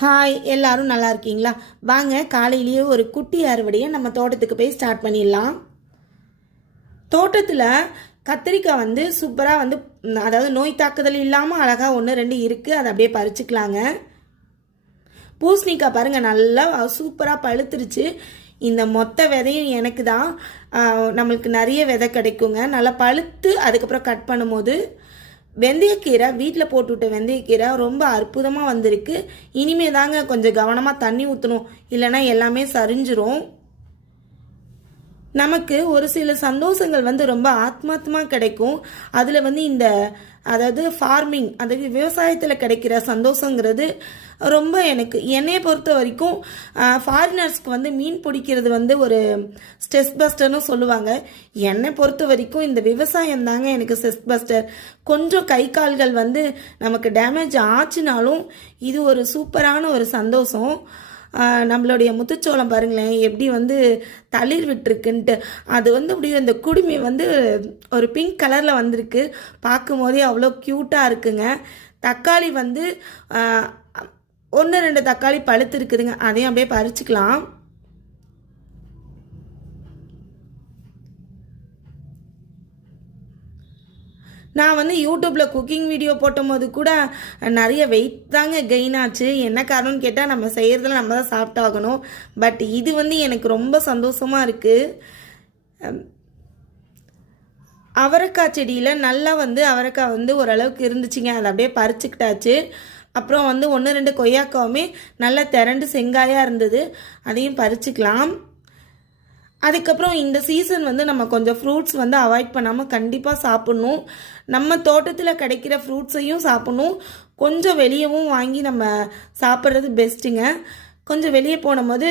Hi, எல்லாரும் நல்லா இருக்கீங்களா? வாங்க காலையிலேயே ஒரு குட்டி அறுவடையை நம்ம தோட்டத்துக்கு போய் ஸ்டார்ட் பண்ணிடலாம். தோட்டத்தில் கத்திரிக்காய் சூப்பராக அதாவது நோய் தாக்குதல் இல்லாமல் அழகாக 1-2 இருக்குது. அதை அப்படியே பறிச்சுக்கலாங்க. பூசணிக்காய் பாருங்கள், நல்லா சூப்பராக பழுத்துருச்சு. இந்த மொத்த விதையும் எனக்கு தான். நம்மளுக்கு நிறைய விதை கிடைக்குங்க. நல்லா பழுத்து அதுக்கப்புறம் கட் பண்ணும்போது வெந்தயக்கீரை, வீட்டில் போட்டுவிட்ட வெந்தயக்கீரை ரொம்ப அற்புதமாக வந்திருக்கு. இனிமே தாங்க கொஞ்சம் கவனமாக தண்ணி ஊற்றணும், இல்லைன்னா எல்லாமே சரிஞ்சிரும். நமக்கு ஒரு சில சந்தோஷங்கள் ரொம்ப ஆத்மார்த்தமாக கிடைக்கும். அதில் இந்த அதாவது ஃபார்மிங், அதாவது விவசாயத்தில் கிடைக்கிற சந்தோஷங்கிறது ரொம்ப என்னையை பொறுத்த வரைக்கும் ஃபாரினர்ஸ்க்கு மீன் பிடிக்கிறது ஒரு ஸ்ட்ரெஸ் பஸ்டர்னு சொல்லுவாங்க. என்னை பொறுத்த வரைக்கும் இந்த விவசாயம் தாங்க எனக்கு ஸ்ட்ரெஸ் பஸ்டர். கொஞ்சம் கை கால்கள் நமக்கு டேமேஜ் ஆச்சுனாலும் இது ஒரு சூப்பரான ஒரு சந்தோஷம். நம்மளுடைய முத்துச்சோளம் பாருங்களேன், எப்படி தளிர் விட்டுருக்குன்ட்டு. அது அப்படியே அந்த குடுமி ஒரு பிங்க் கலரில் வந்திருக்கு. பார்க்கும் போதே அவ்வளோ க்யூட்டாக இருக்குங்க. தக்காளி 1-2 தக்காளி பழுத்து இருக்குதுங்க. அதையும் அப்படியே பறிச்சுக்கலாம். நான் யூடியூப்பில் குக்கிங் வீடியோ போட்டும்போது கூட நிறைய வெயிட் தாங்க கெயின் ஆச்சு. என்ன காரணம்னு கேட்டால், நம்ம செய்கிறதுல நம்ம தான் சாப்பிட்டாகணும். பட் இது எனக்கு ரொம்ப சந்தோஷமாக இருக்குது. அவரைக்காய் செடியில் நல்லா அவரைக்காய் ஓரளவுக்கு இருந்துச்சுங்க. அதை அப்படியே பறிச்சுக்கிட்டாச்சு. அப்புறம் 1-2 கொய்யாக்காவுமே நல்லா திரண்டு செங்காயாக இருந்தது. அதையும் பறிச்சுக்கலாம். அதுக்கப்புறம் இந்த சீசன் நம்ம கொஞ்சம் ஃப்ரூட்ஸ் அவாய்ட் பண்ணாமல் கண்டிப்பாக சாப்பிட்ணும். நம்ம தோட்டத்தில் கிடைக்கிற ஃப்ரூட்ஸையும் சாப்பிட்ணும். கொஞ்சம் வெளியவும் வாங்கி நம்ம சாப்பிட்றது பெஸ்ட்டுங்க. கொஞ்சம் வெளியே போனபோது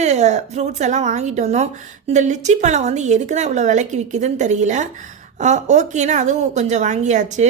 ஃப்ரூட்ஸ் எல்லாம் வாங்கிட்டு வந்தோம். இந்த லிச்சி பழம் எதுக்கு தான் இவ்வளோ விலைக்கு விற்கிதுன்னு தெரியல. ஓகேன்னா அதுவும் கொஞ்சம் வாங்கியாச்சு.